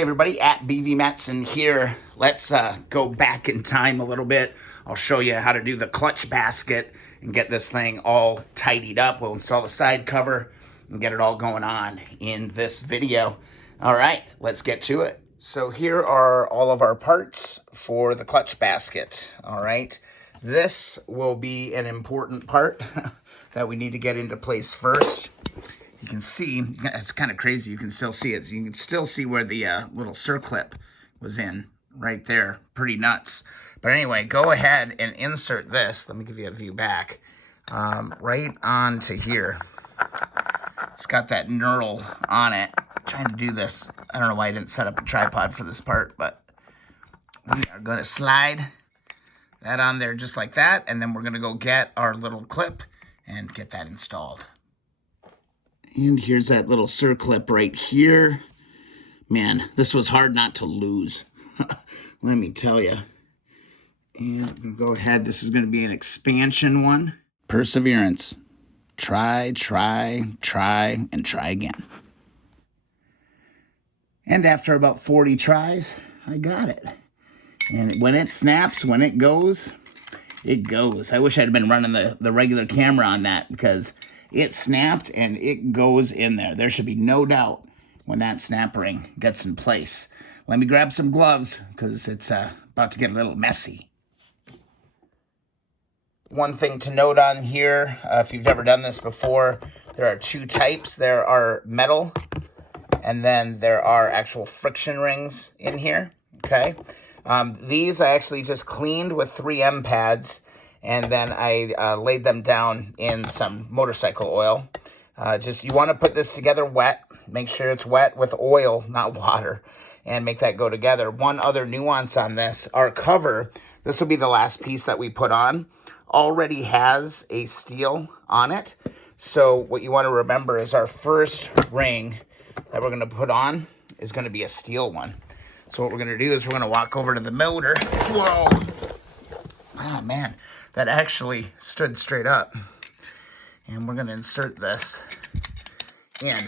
Hey everybody, at BV Matson here. Let's go back in time a little bit. I'll show you how to do the clutch basket and get this thing all tidied up. We'll install the side cover and get it all going on in this video. All right, let's get to it. So here are all of our parts for the clutch basket. All right, this will be an important part that we need to get into place first. You can see, it's kind of crazy, you can still see it. So you can still see where the little circlip was in, right there. Pretty nuts. But anyway, go ahead and insert this. Let me give you a view back. Right onto here. It's got that knurl on it. I'm trying to do this. I don't know why I didn't set up a tripod for this part, but we are going to slide that on there just like that. And then we're going to go get our little clip and get that installed. And here's that little circlip right here. Man, this was hard not to lose. Let me tell you. And I'm going to go ahead. This is going to be an expansion one. Perseverance. Try, and try again. And after about 40 tries, I got it. And when it snaps, when it goes, it goes. I wish I'd been running the regular camera on that, because it snapped and it goes in there. There should be no doubt when that snap ring gets in place. Let me grab some gloves because it's about to get a little messy. One thing to note on here, if you've never done this before, there are two types. There are metal and then there are actual friction rings in here, okay? These I actually just cleaned with 3M pads, and then I laid them down in some motorcycle oil. You want to put this together wet. Make sure it's wet with oil, not water, and make that go together. One other nuance on this, our cover, this will be the last piece that we put on, already has a steel on it. So what you want to remember is our first ring that we're going to put on is going to be a steel one. So what we're going to do is we're going to walk over to the motor. Whoa! Oh, man. That actually stood straight up. And we're going to insert this in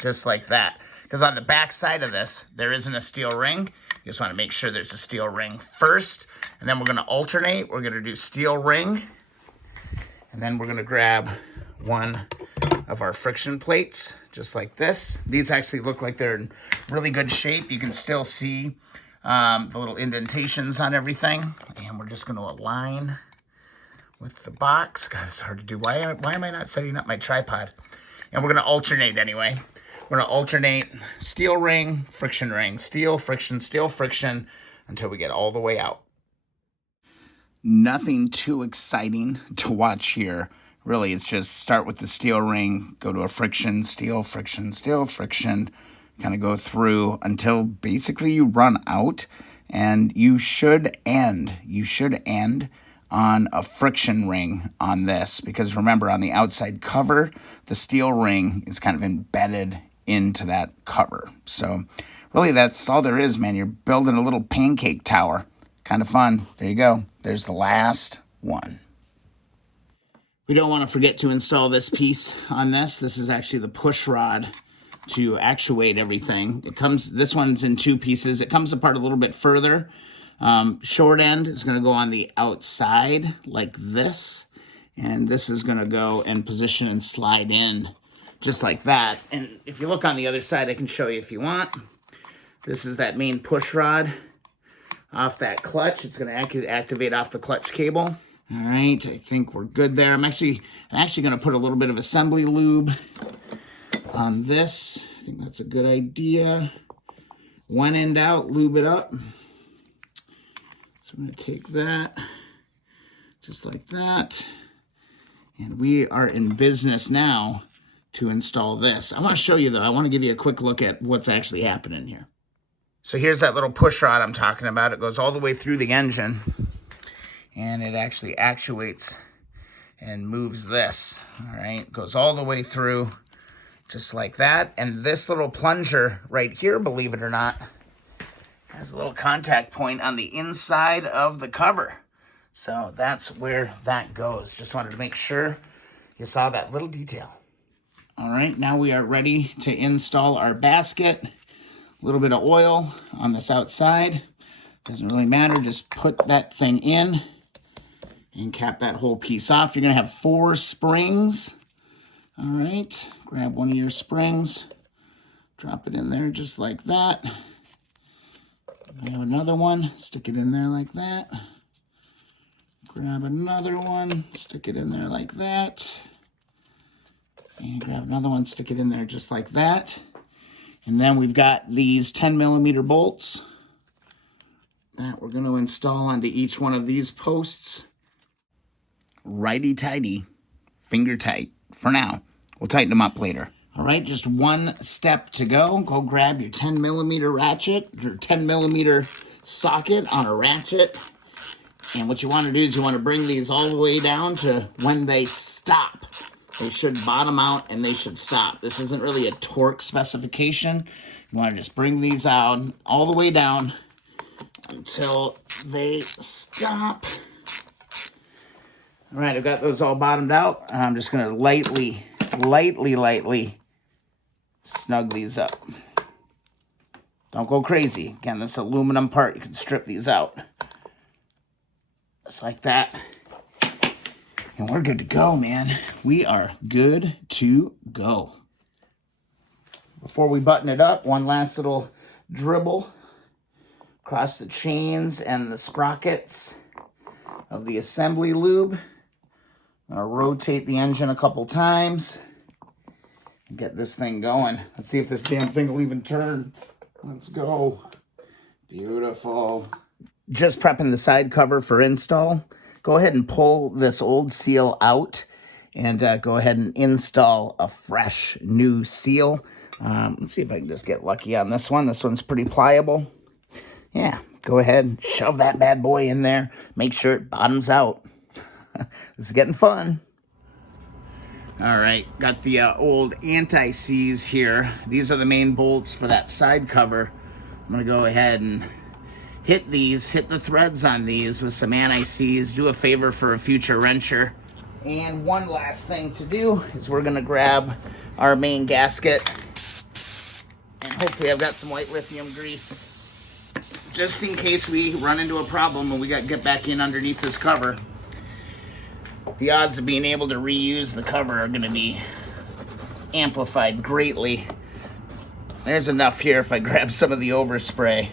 just like that. Because on the back side of this, there isn't a steel ring. You just want to make sure there's a steel ring first. And then we're going to alternate. We're going to do steel ring. And then we're going to grab one of our friction plates, just like this. These actually look like they're in really good shape. You can still see the little indentations on everything. And we're just going to align with the box. God, it's hard to do. Why am I not setting up my tripod? And we're going to alternate anyway. We're going to alternate steel ring, steel, friction, until we get all the way out. Nothing too exciting to watch here. Really, it's just start with the steel ring, go to a friction, steel, friction, kind of go through until basically you run out, and you should end on a friction ring on this, because remember, on the outside cover, the steel ring is kind of embedded into that cover. So really, that's all there is, man. You're building a little pancake tower. Kind of fun. There you go. There's the last one. We don't want to forget to install this piece on this. This is actually the push rod to actuate everything. This one's in two pieces. It comes apart a little bit further. Short end is going to go on the outside like this, and this is going to go and position and slide in just like that. And if you look on the other side, I can show you if you want. This is that main push rod off that clutch. It's going to activate off the clutch cable. All right, I think we're good there. I'm actually going to put a little bit of assembly lube on this. I think that's a good idea. One end out, lube it up. So I'm going to take that, just like that. And we are in business now to install this. I want to show you, though. I want to give you a quick look at what's actually happening here. So here's that little push rod I'm talking about. It goes all the way through the engine, and it actually actuates and moves this. All right, it goes all the way through just like that. And this little plunger right here, believe it or not, has a little contact point on the inside of the cover. So that's where that goes. Just wanted to make sure you saw that little detail. All right, now we are ready to install our basket. A little bit of oil on this outside. Doesn't really matter. Just put that thing in and cap that whole piece off. You're going to have 4 springs. All right. Grab one of your springs. Drop it in there just like that. Grab another one. Stick it in there like that. Grab another one. Stick it in there like that. And grab another one. Stick it in there just like that. And then we've got these 10mm bolts that we're going to install onto each one of these posts. Righty-tighty, finger tight for now. We'll tighten them up later. All right, just one step to go. Go grab your 10mm ratchet, your 10mm socket on a ratchet. And what you want to do is you want to bring these all the way down to when they stop. They should bottom out and they should stop. This isn't really a torque specification. You want to just bring these out all the way down until they stop. All right, I've got those all bottomed out. I'm just going to lightly snug these up. Don't go crazy. Again, this aluminum part, you can strip these out. Just like that. And we're good to go, man. We are good to go. Before we button it up, one last little dribble across the chains and the sprockets of the assembly lube. I'm going to rotate the engine a couple times and get this thing going. Let's see if this damn thing will even turn. Let's go. Beautiful. Just prepping the side cover for install. Go ahead and pull this old seal out and go ahead and install a fresh new seal. Let's see if I can just get lucky on this one. This one's pretty pliable. Yeah, go ahead and shove that bad boy in there. Make sure it bottoms out. This is getting fun. All right, got the old anti-seize here. These are the main bolts for that side cover. I'm gonna go ahead and hit the threads on these with some anti-seize. Do a favor for a future wrencher. And one last thing to do is we're gonna grab our main gasket. And hopefully I've got some white lithium grease, just in case we run into a problem and we got to get back in underneath this cover. The odds of being able to reuse the cover are going to be amplified greatly. There's enough here if I grab some of the overspray.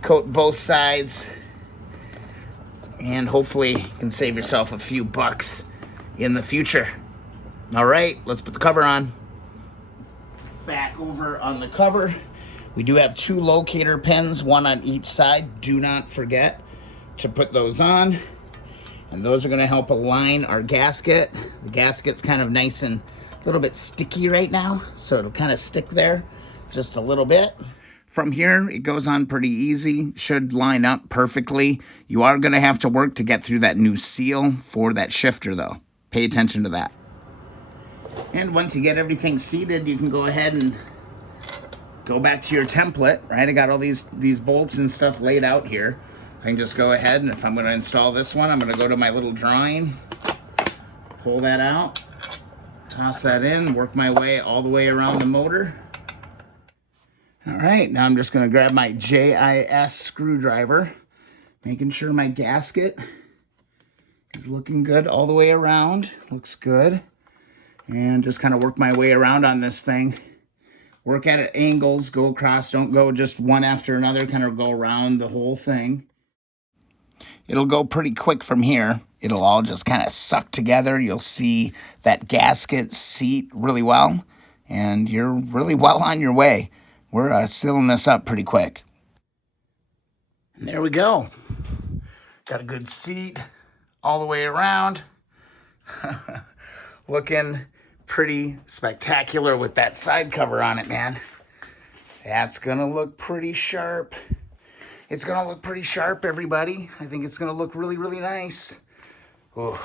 Coat both sides, and hopefully you can save yourself a few bucks in the future. All right, let's put the cover on. Back over on the cover, we do have 2 locator pins, one on each side. Do not forget to put those on. And those are going to help align our gasket. The gasket's kind of nice and a little bit sticky right now, so it'll kind of stick there just a little bit. From here, it goes on pretty easy. Should line up perfectly. You are going to have to work to get through that new seal for that shifter, though. Pay attention to that. And once you get everything seated, you can go ahead and go back to your template, right? I got all these bolts and stuff laid out here. I can just go ahead, and if I'm going to install this one, I'm going to go to my little drawing, pull that out, toss that in, work my way all the way around the motor. All right, now I'm just going to grab my JIS screwdriver, making sure my gasket is looking good all the way around. Looks good. And just kind of work my way around on this thing. Work at angles, go across, don't go just one after another, kind of go around the whole thing. It'll go pretty quick from here. It'll all just kind of suck together. You'll see that gasket seat really well, and you're really well on your way. We're sealing this up pretty quick. And there we go. Got a good seat all the way around. Looking pretty spectacular with that side cover on it, man. That's gonna look pretty sharp. It's gonna look pretty sharp, everybody. I think it's gonna look really, really nice. Ooh,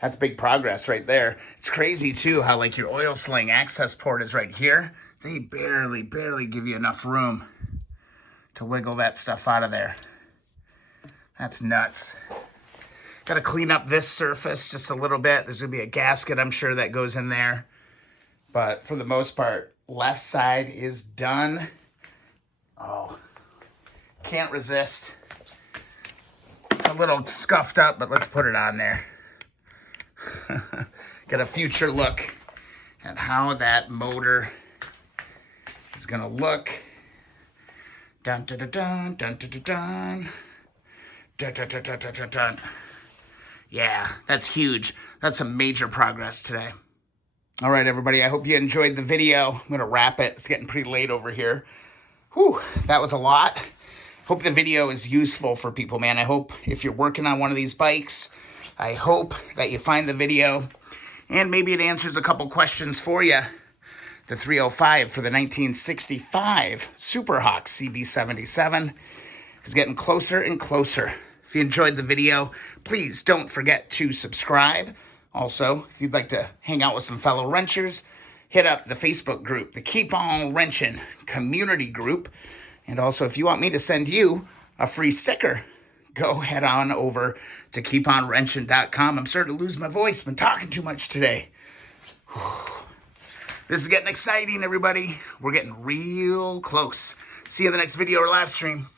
that's big progress right there. It's crazy too how like your oil sling access port is right here. They barely give you enough room to wiggle that stuff out of there. That's nuts. Got to clean up this surface just a little bit. There's gonna be a gasket, I'm sure, that goes in there. But for the most part, left side is done. Oh, can't resist. It's a little scuffed up, but let's put it on there. Get a future look at how that motor is gonna look. Dun dun dun dun dun dun dun dun dun dun dun dun dun dun. Yeah, that's huge. That's some major progress today. All right, everybody, I hope you enjoyed the video. I'm gonna wrap it. It's getting pretty late over here. Whew, that was a lot. Hope the video is useful for people, man. I hope if you're working on one of these bikes, I hope that you find the video and maybe it answers a couple questions for you. The 305 for the 1965 Super Hawk CB77 is getting closer and closer. If you enjoyed the video, please don't forget to subscribe. Also, if you'd like to hang out with some fellow wrenchers, hit up the Facebook group, the Keep On Wrenching community group. And also, if you want me to send you a free sticker, go head on over to keeponwrenching.com. I'm starting to lose my voice. Been talking too much today. This is getting exciting, everybody. We're getting real close. See you in the next video or live stream.